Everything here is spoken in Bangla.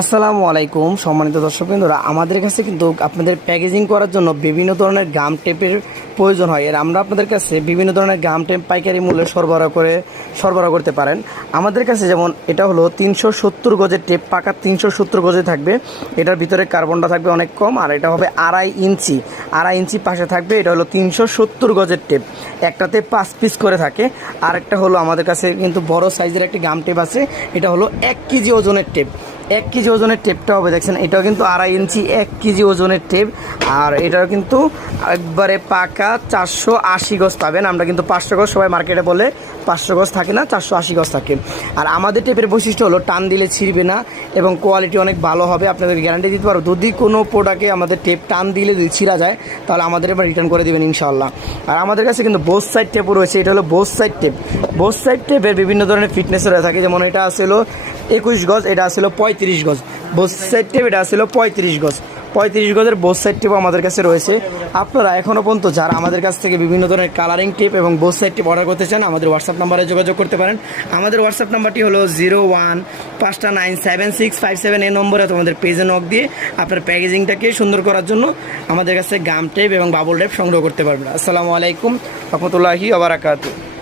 আসসালামু আলাইকুম সম্মানিত দর্শকবৃন্দরা, আমাদের কাছে কিন্তু আপনাদের প্যাকেজিং করার জন্য বিভিন্ন ধরনের গাম টেপের প্রয়োজন হয়। এর আমরা আপনাদের কাছে বিভিন্ন ধরনের গাম টেপ পাইকারি মূল্যে সরবরাহ করতে পারেন। আমাদের কাছে যেমন এটা হলো 370 গজের টেপ, পাকা 370 গজে থাকবে। এটার ভিতরে কার্বনটা থাকবে অনেক কম, আর এটা হবে 2.5 ইঞ্চি পাশে থাকবে। এটা হলো 370 গজের টেপ, একটাতে 5 পিস করে থাকে। আর একটা হলো আমাদের কাছে কিন্তু বড় সাইজের একটি গাম টেপ আছে, এটা হলো 1 কেজি ওজনের টেপ। 1 কেজি ওজনের টেপটা হবে, দেখছেন এটাও কিন্তু 2.5 ইঞ্চি 1 কেজি ওজনের টেপ। আর এটাও কিন্তু একবারে পাকা 480 গজ পাবেন। আমরা কিন্তু 500 গজ, সবাই মার্কেটে বলে 500 গজ থাকে না, 480 গজ থাকে। আর আমাদের টেপের বৈশিষ্ট্য হলো টান দিলে ছিঁড়বে না এবং কোয়ালিটি অনেক ভালো হবে। আপনাদেরকে গ্যারান্টি দিতে পারবো, যদি কোনো প্রোডাক্টে আমাদের টেপ টান দিলে যদি ছিঁড়া যায় তাহলে আমাদের এবার রিটার্ন করে দেবেন ইনশাআল্লাহ। আর আমাদের কাছে কিন্তু বোথ সাইড টেপও রয়েছে। এটা হলো both side tape. Both side টেপের বিভিন্ন ধরনের ফিটনেস রয়ে থাকে, যেমন এটা আসলে 21 গজ, এটা আসলে 35 গজ। বোথ সাইড টেপ এটা আসলে 35 গজ। 35 গজের বোথ সাইড টেপও আমাদের কাছে রয়েছে। আপনারা এখনও পর্যন্ত যারা আমাদের কাছ থেকে বিভিন্ন ধরনের কালারিং টেপ এবং বোথ সাইড টেপ অর্ডার করতে চান, আমাদের হোয়াটসঅ্যাপ নাম্বারে যোগাযোগ করতে পারেন। আমাদের হোয়াটসঅ্যাপ নাম্বারটি হলো 01597657 এই নম্বরে তোমাদের পেজে নক দিয়ে আপনার প্যাকেজিংটাকে সুন্দর করার জন্য আমাদের কাছে গাম টেপ এবং বাবল টেপ সংগ্রহ করতে পারবেন। আসসালামু আলাইকুম রহমতুল্লাহি ওয়া বারাকাতুহু।